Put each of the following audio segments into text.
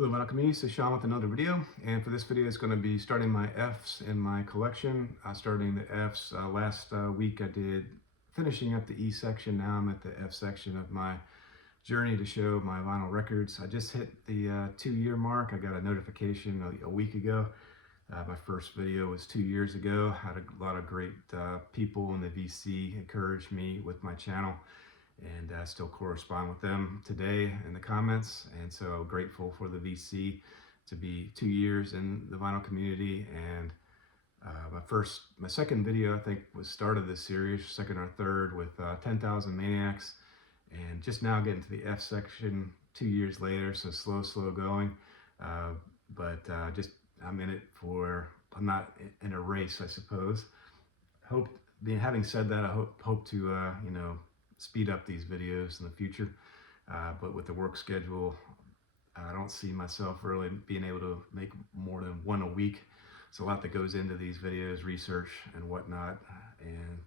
Hello, vinyl community. So Sean with another video, and for this video, it's going to be starting my Fs in my collection. Starting the Fs last week, I did finishing up the E section. Now I'm at the F section of my journey to show my vinyl records. I just hit the 2-year mark. I got a notification a week ago. My first video was 2 years ago. Had a lot of great people in the VC encouraged me with my channel, and still correspond with them today in the comments. And so grateful for the VC to be 2 years in the vinyl community. And my second video, I think, was started this series, second or third, with 10,000 Maniacs, and just now getting to the F section 2 years later. So slow going, but just I'm in it for, I'm not in a race, I suppose. Having said that, I hope to speed up these videos in the future, but with the work schedule, I don't see myself really being able to make more than one a week. It's a lot that goes into these videos, research and whatnot, and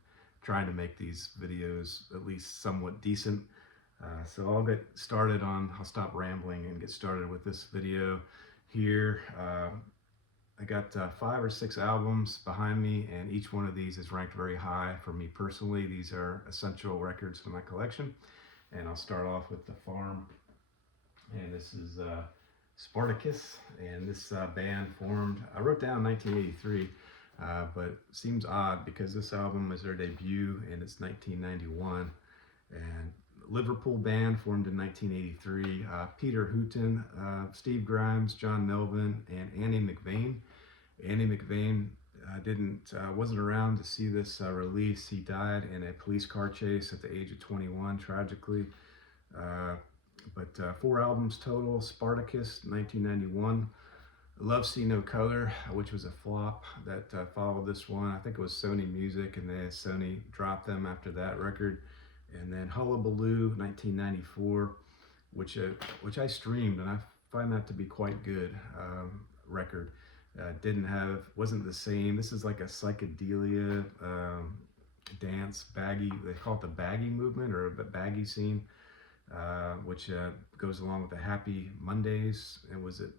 trying to make these videos at least somewhat decent. So I'll stop rambling and get started with this video here. I got 5 or 6 albums behind me, and each one of these is ranked very high for me personally. These are essential records for my collection, and I'll start off with The Farm. And this is Spartacus, and this band formed, I wrote down 1983, but it seems odd because this album is their debut and it's 1991. And Liverpool band formed in 1983. Peter Hooton, Steve Grimes, John Melvin, and Andy McVeigh. Andy McVeigh wasn't around to see this release. He died in a police car chase at the age of 21, tragically. But 4 albums total. Spartacus, 1991. Love See No Color, which was a flop, that followed this one. I think it was Sony Music, and Sony dropped them after that record. And then Hullabaloo, 1994, which I streamed, and I find that to be quite good record. Wasn't the same. This is like a psychedelia dance, baggy. They call it the baggy movement, or the baggy scene, which goes along with the Happy Mondays. And was it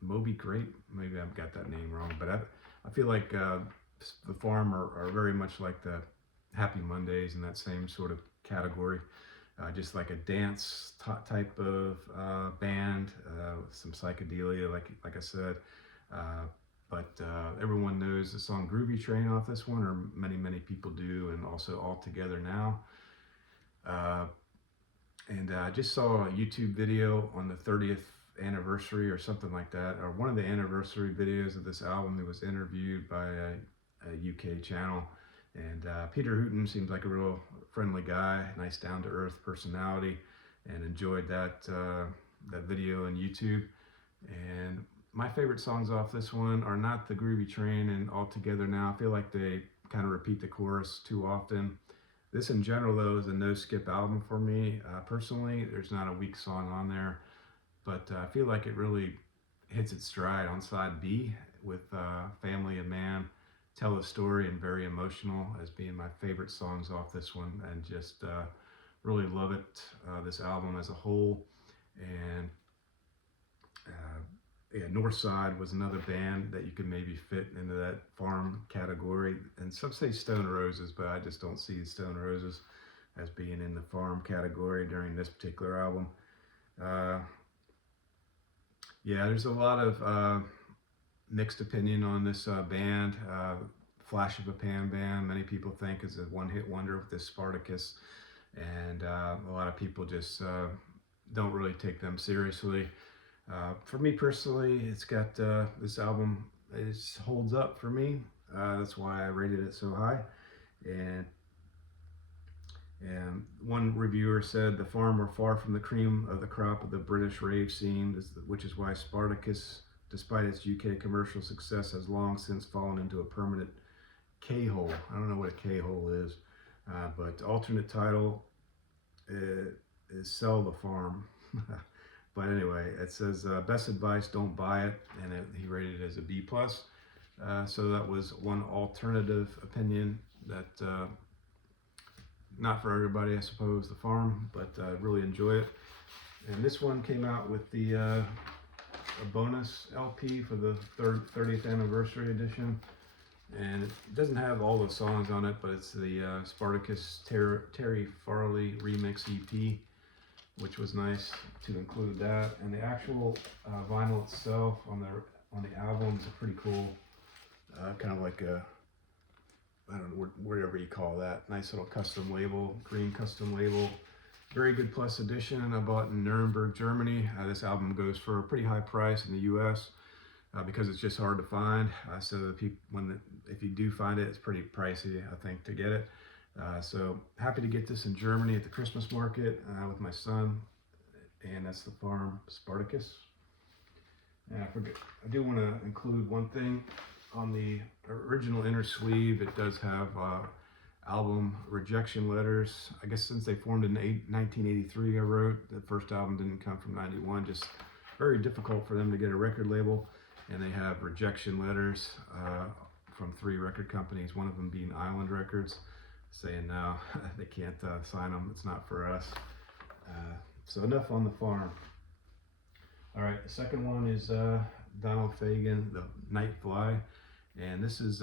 Moby Grape? Maybe I've got that name wrong, but I feel like The Farm are very much like the Happy Mondays in that same sort of category, just like a dance type of band, with some psychedelia, like I said. But everyone knows the song Groovy Train off this one, or many people do, and also All Together Now. And I just saw a YouTube video on the 30th anniversary or something like that, or one of the anniversary videos of this album. It was interviewed by a UK channel. And Peter Hooton seems like a real friendly guy, nice down-to-earth personality, and enjoyed that video on YouTube. And my favorite songs off this one are not the Groovy Train and All Together Now. I feel like they kind of repeat the chorus too often. This in general, though, is a no-skip album for me. Personally, there's not a weak song on there, but I feel like it really hits its stride on side B with Family and Man. Tell a Story, and Very Emotional as being my favorite songs off this one, and just really love it, this album as a whole. And Northside was another band that you could maybe fit into that Farm category. And some say Stone Roses, but I just don't see Stone Roses as being in the Farm category during this particular album. There's a lot of mixed opinion on this band. Flash of a Pan band, many people think is a one-hit wonder with this Spartacus, and a lot of people just don't really take them seriously. For me personally, it's got this album holds up for me. That's why I rated it so high. And one reviewer said, "The Farm are far from the cream of the crop of the British rave scene, which is why Spartacus, despite its UK commercial success, has long since fallen into a permanent K-hole." I don't know what a K-hole is, but alternate title is Sell the Farm. But anyway, it says, best advice, don't buy it, and he rated it as a B+. So that was one alternative opinion that, not for everybody, I suppose, The Farm, but I really enjoy it. And this one came out with the a bonus LP for the 30th anniversary edition. And it doesn't have all the songs on it, but it's the Spartacus Terry Farley remix EP, which was nice to include that. And the actual vinyl itself on the album is a pretty cool, kind of like a, I don't know, whatever you call that, nice little custom label, green custom label. Very good plus edition. I bought in Nuremberg, Germany. This album goes for a pretty high price in the U.S. Because it's just hard to find. So the people, if you do find it, it's pretty pricey, I think, to get it. So happy to get this in Germany at the Christmas market with my son, and that's the farm Spartacus. And I do want to include one thing on the original inner sleeve. It does have album rejection letters. I guess since they formed in 1983, I wrote the first album didn't come from '91. Just very difficult for them to get a record label. And they have rejection letters from 3 record companies, one of them being Island Records, saying no, they can't sign them, it's not for us. So enough on the farm. All right, the second one is Donald Fagen, The Night Fly, and this is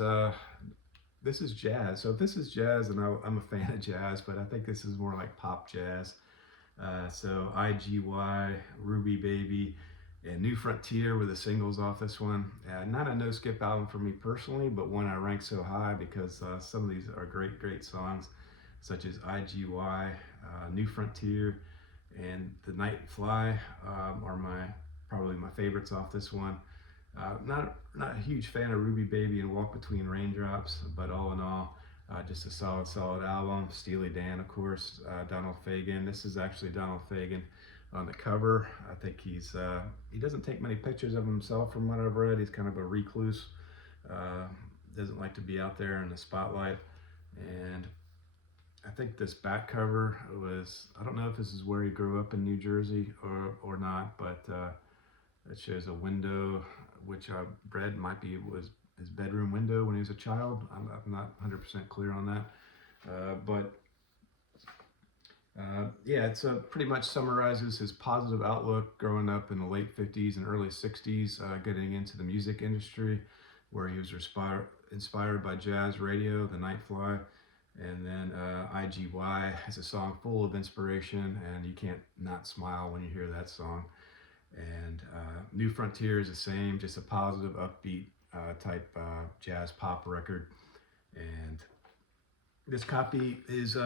jazz. So if this is jazz, then I'm a fan of jazz, but I think this is more like pop jazz. So IGY, Ruby Baby, and New Frontier were the singles off this one. Not a no-skip album for me personally, but one I rank so high because some of these are great songs, such as IGY, New Frontier, and The Night Fly are probably my favorites off this one. Not a huge fan of Ruby Baby and Walk Between Raindrops, but all in all, just a solid album. Steely Dan, of course, Donald Fagen. This is actually Donald Fagen on the cover. I think he doesn't take many pictures of himself from what I've read. He's kind of a recluse, doesn't like to be out there in the spotlight. And I think this back cover was, I don't know if this is where he grew up in New Jersey or not, but it shows a window, which I read was his bedroom window when he was a child. I'm not 100% clear on that, but yeah, it's pretty much summarizes his positive outlook growing up in the late 50s and early 60s, getting into the music industry, where he was inspired by jazz radio, The Night Fly, and then IGY has a song full of inspiration, and you can't not smile when you hear that song. And New Frontier is the same, just a positive, upbeat type jazz pop record. And this copy is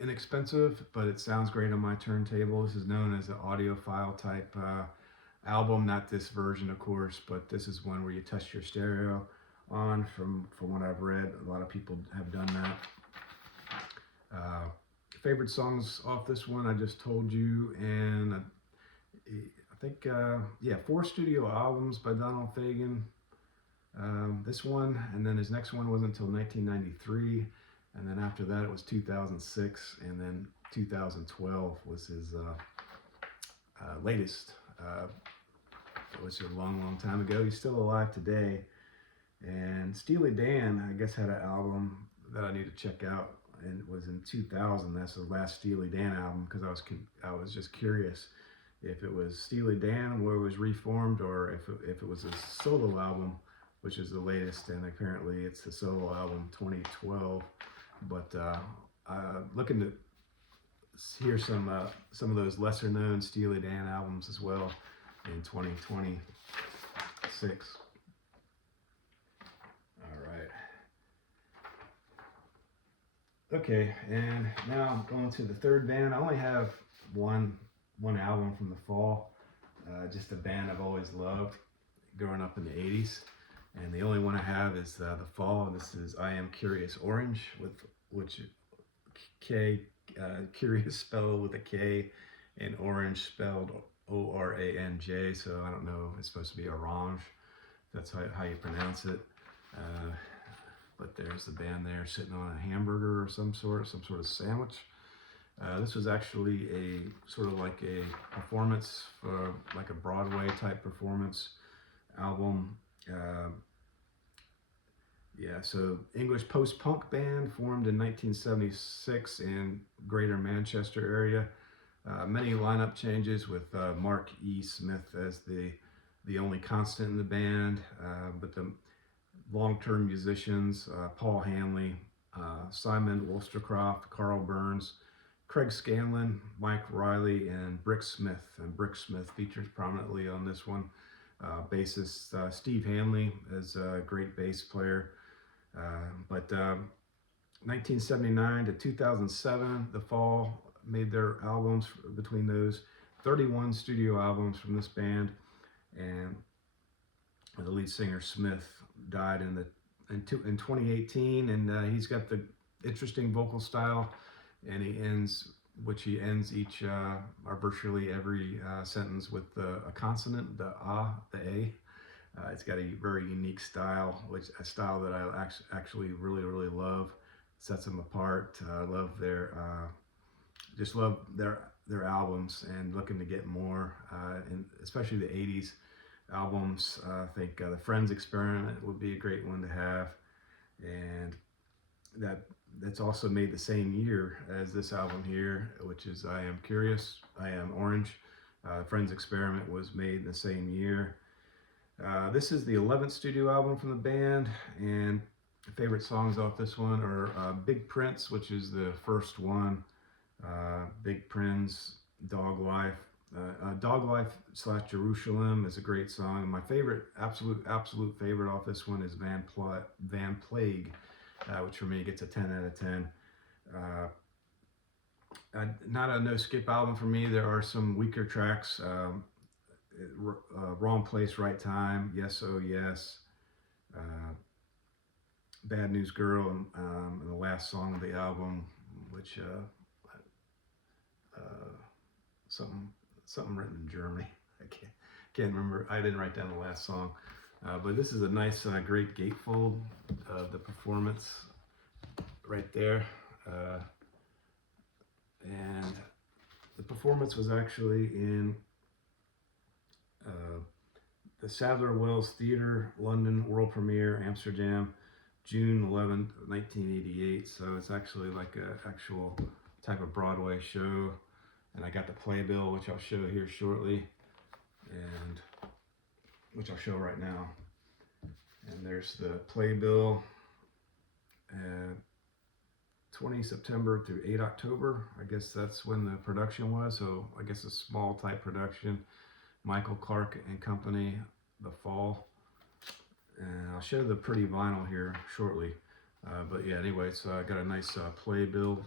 inexpensive, but it sounds great on my turntable. This is known as an audiophile type album, not this version, of course, but this is one where you touch your stereo on. From what I've read, a lot of people have done that. Favorite songs off this one, I just told you, and I think 4 studio albums by Donald Fagen. This one, and then his next one wasn't until 1993. And then after that, it was 2006, and then 2012 was his latest, which was a long time ago. He's still alive today. And Steely Dan, I guess, had an album that I need to check out, and it was in 2000. That's the last Steely Dan album, because I was just curious if it was Steely Dan where it was reformed, or if it was a solo album, which is the latest. And apparently it's the solo album 2012. But looking to hear some of those lesser known Steely Dan albums as well in 2026. All right. Okay, and now I'm going to the third band. I only have one album from the fall, just a band I've always loved growing up in the 80s. And the only one I have is the fall. This is I Am Curious Orange, which Curious spelled with a K, and Orange spelled Oranj. So I don't know. It's supposed to be orange. That's how you pronounce it. But there's the band there sitting on a hamburger or some sort of sandwich. This was actually a sort of like a performance, for like a Broadway type performance album. So English post-punk band formed in 1976 in Greater Manchester area. Many lineup changes with Mark E. Smith as the the only constant in the band, but the long-term musicians, Paul Hanley, Simon Wolstercroft, Carl Burns, Craig Scanlon, Mike Riley, and Brick Smith. And Brick Smith features prominently on this one. Bassist Steve Hanley is a great bass player. But 1979 to 2007, The Fall made their albums between those. 31 studio albums from this band, and the lead singer Smith died in 2018, and he's got the interesting vocal style, and he ends each or virtually every sentence with a consonant, the the a. It's got a very unique style, a style that I actually really love. Sets them apart. I love just love their albums, and looking to get more, and especially the '80s albums. I think the Friends Experiment would be a great one to have, and that's also made the same year as this album here, which is I Am Curious, I Am Orange. Friends Experiment was made in the same year. This is the 11th studio album from the band, and favorite songs off this one are Big Prince, which is the first one, Big Prince, Dog Life. Dog Life / Jerusalem is a great song. My favorite, absolute favorite off this one is Van Plague, which for me gets a 10 out of 10. Not a no skip album for me. There are some weaker tracks. Wrong Place, Right Time, Yes Oh Yes, Bad News Girl, and the last song of the album, which something written in Germany. I can't remember. I didn't write down the last song, but this is a nice, great gatefold of the performance right there, and the performance was actually in the Sadler Wells Theatre, London, world premiere, Amsterdam, June 11th, 1988. So it's actually like an actual type of Broadway show. And I got the playbill, which I'll show here shortly, and which I'll show right now. And there's the playbill, 20 September through 8 October. I guess that's when the production was. So I guess a small type production. Michael Clark and Company, The Fall. And I'll show the pretty vinyl here shortly. But yeah, anyway, so I got a nice playbill.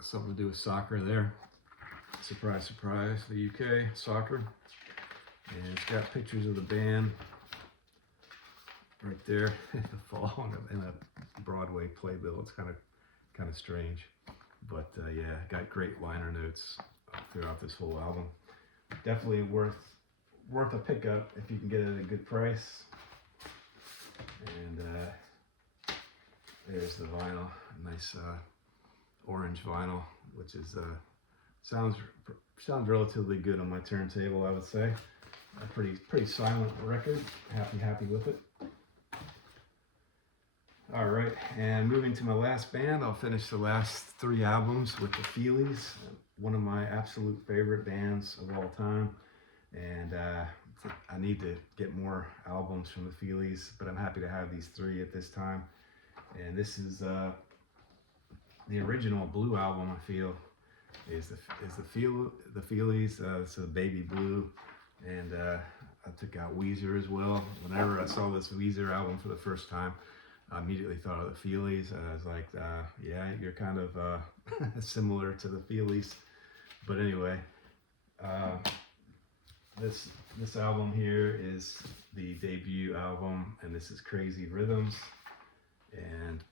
Something to do with soccer there. Surprise, surprise, the UK soccer. And it's got pictures of the band right there. The Fall in a Broadway playbill. It's kind of strange. But yeah, got great liner notes throughout this whole album. Definitely worth a pickup if you can get it at a good price. And there's the vinyl, nice orange vinyl, which is sounds relatively good on my turntable, I would say. A pretty silent record. Happy with it. All right, and moving to my last band, I'll finish the last 3 albums with the Feelies, one of my absolute favorite bands of all time. And I need to get more albums from the Feelies, but I'm happy to have these 3 at this time. And this is the original Blue album. I feel is the Feelies. So Baby Blue, and I took out Weezer as well. Whenever I saw this Weezer album for the first time, I immediately thought of the Feelies. I was like, yeah, you're kind of similar to the Feelies. But anyway, this album here is the debut album, and this is Crazy Rhythms, and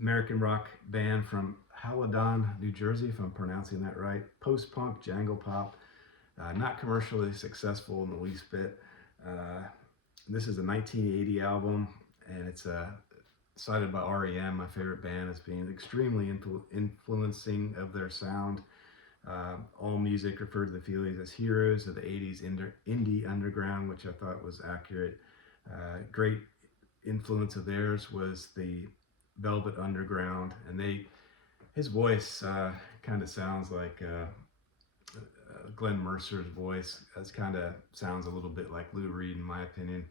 American rock band from Haladon, New Jersey, if I'm pronouncing that right. Post-punk, jangle pop, not commercially successful in the least bit. This is a 1980 album, and it's cited by REM, my favorite band, as being extremely influencing of their sound. All music referred to the Feelies as heroes of the 80s indie underground, which I thought was accurate. Great influence of theirs was the Velvet Underground, and they his voice kind of sounds like Glenn Mercer's voice. It kind of sounds a little bit like Lou Reed, in my opinion.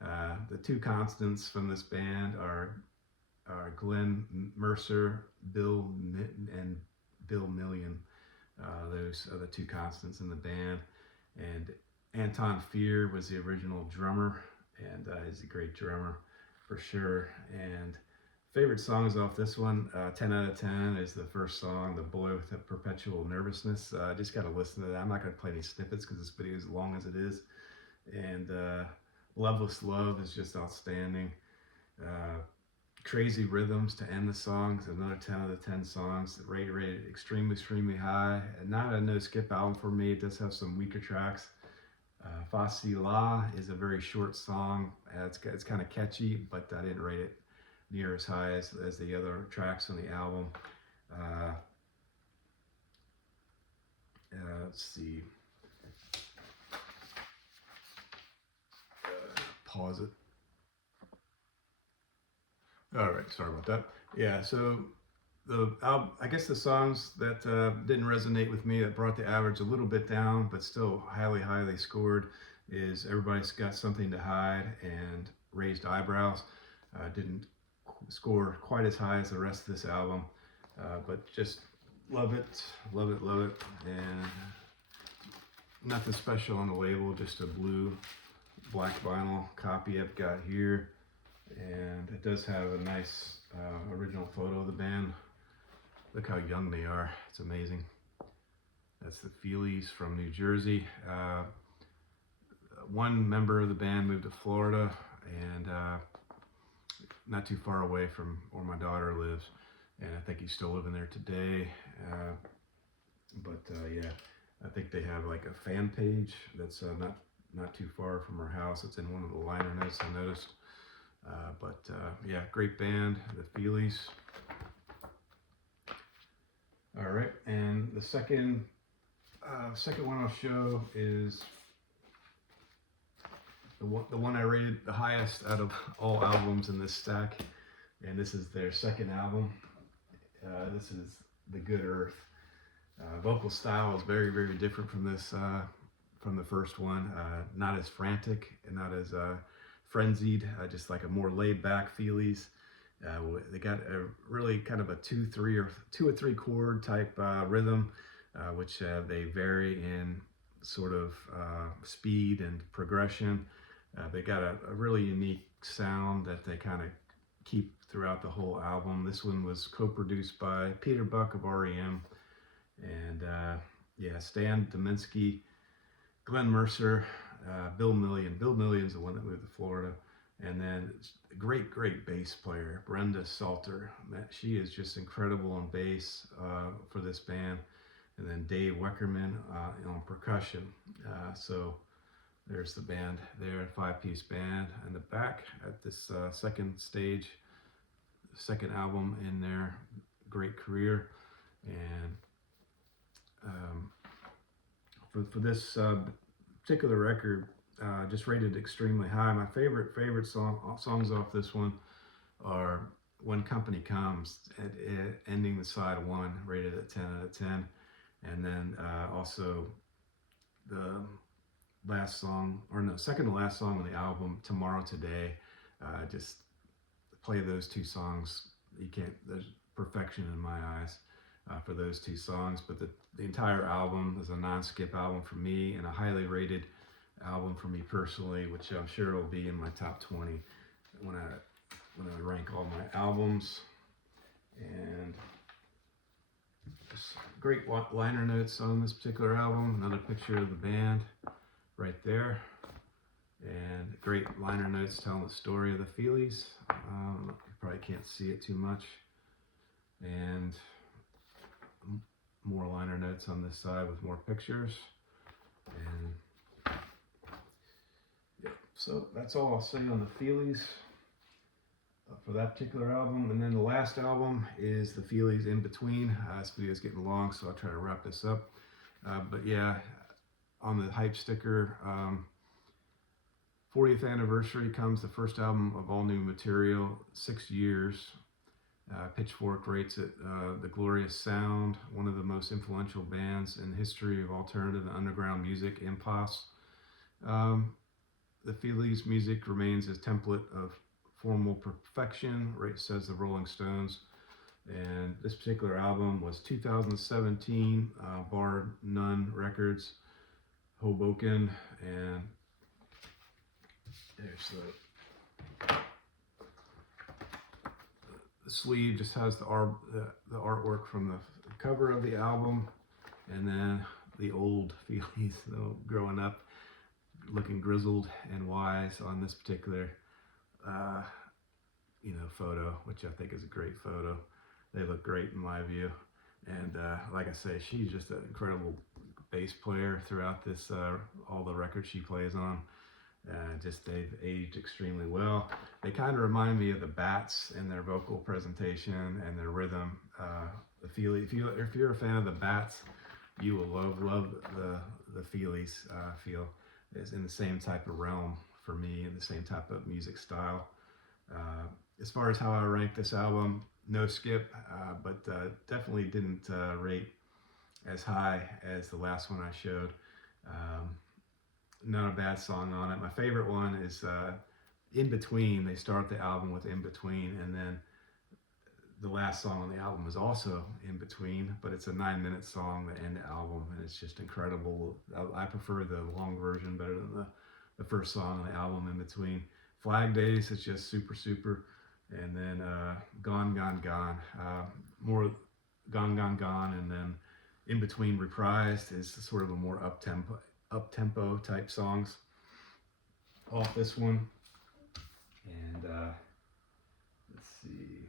The two constants from this band are Glenn Mercer, and Bill Million. Those are the two constants in the band. And Anton Fear was the original drummer, and he's a great drummer for sure. And favorite songs off this one, 10 out of 10 is the first song, The Boy with the Perpetual Nervousness. Just got to listen to that. I'm not going to play any snippets because this video is as long as it is. And Loveless Love is just outstanding. Crazy Rhythms to end the songs, another 10 out of 10 songs, rated extremely high. And not a no skip album for me. It does have some weaker tracks. Facila is a very short song. It's kind of catchy, but I didn't rate it near as high as the other tracks on the album. Let's see. Pause it. All right, sorry about that. Yeah, so I guess the songs that didn't resonate with me, that brought the average a little bit down, but still highly scored, is Everybody's Got Something to Hide and Raised Eyebrows. Didn't score quite as high as the rest of this album, but just love it, and nothing special on the label, just a black vinyl copy I've got here. And it does have a nice original photo of the band. Look how young they are. It's amazing. That's the Feelies from New Jersey. One member of the band moved to Florida, and not too far away from where my daughter lives. And I think he's still living there today. Yeah, I think they have like a fan page that's not too far from our house. It's in one of the liner notes I noticed. Yeah, great band, the Feelies. All right, and the second one I'll show is the one I rated the highest out of all albums in this stack, and this is their second album. This is The Good Earth. Vocal style is very different from this, from the first one. Not as frantic and not as frenzied, just like a more laid back Feelies. They got a really kind of a 2-3 or 2 or 3 chord type rhythm, which they vary in sort of speed and progression. They got a really unique sound that they kind of keep throughout the whole album. This one was co-produced by Peter Buck of REM, and yeah, Stan Dominski, Glenn Mercer, Bill Million. Bill Million's the one that moved to Florida. And then great bass player, Brenda Salter. She is just incredible on bass for this band. And then Dave Weckerman on percussion. So there's the band there, 5-piece band. In the back at this second stage, second album in their great career. And for this particular record, just rated extremely high. My favorite songs off this one are When Company Comes, ending the side 1, rated at 10 out of 10. And then also the last song, or no, second to last song on the album, Tomorrow Today. Just play those two songs. You can't, there's perfection in my eyes for those two songs. But the entire album is a non-skip album for me, and a highly rated album for me personally, which I'm sure will be in my top 20 when I rank all my albums. And just great liner notes on this particular album. Another picture of the band right there, and great liner notes telling the story of the Feelies. You probably can't see it too much, and more liner notes on this side with more pictures. And yeah, so that's all I'll say on the Feelies for that particular album. And then the last album is the Feelies In Between. This video is getting long, so I'll try to wrap this up. But yeah, on the hype sticker, 40th anniversary comes the first album of all new material, 6 years. Pitchfork rates it the glorious sound, one of the most influential bands in the history of alternative and underground music, impasse. Um, the Feelies music remains a template of formal perfection, says the Rolling Stones. And this particular album was 2017, Bar None Records, Hoboken, and there's the sleeve just has the artwork from the cover of the album, and then the old Feelies, growing up, looking grizzled and wise on this particular, photo, which I think is a great photo. They look great in my view, and like I say, she's just an incredible bass player throughout this, all the records she plays on. Just they've aged extremely well. They kind of remind me of the Bats in their vocal presentation and their rhythm. The Feelies, if you're a fan of the Bats, you will love the Feelies. Feel is in the same type of realm for me, in the same type of music style. As far as how I rank this album, no skip, but definitely didn't rate as high as the last one I showed. Not a bad song on it. My favorite one is In Between. They start the album with In Between, and then the last song on the album is also In Between, but it's a 9-minute song that end the album, and it's just incredible. I prefer the long version better than the first song on the album, In Between. Flag Days is just super. And then Gone, Gone, Gone. More Gone, Gone, Gone, and then In Between Reprised is sort of a more up-tempo type songs off this one. And let's see.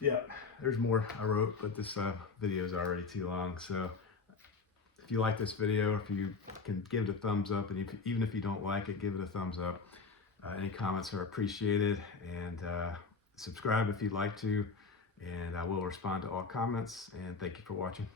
Yeah, there's more I wrote, but this video is already too long. So if you like this video, if you can give it a thumbs up, and even if you don't like it, give it a thumbs up. Any comments are appreciated, and subscribe if you'd like to, and I will respond to all comments, and thank you for watching.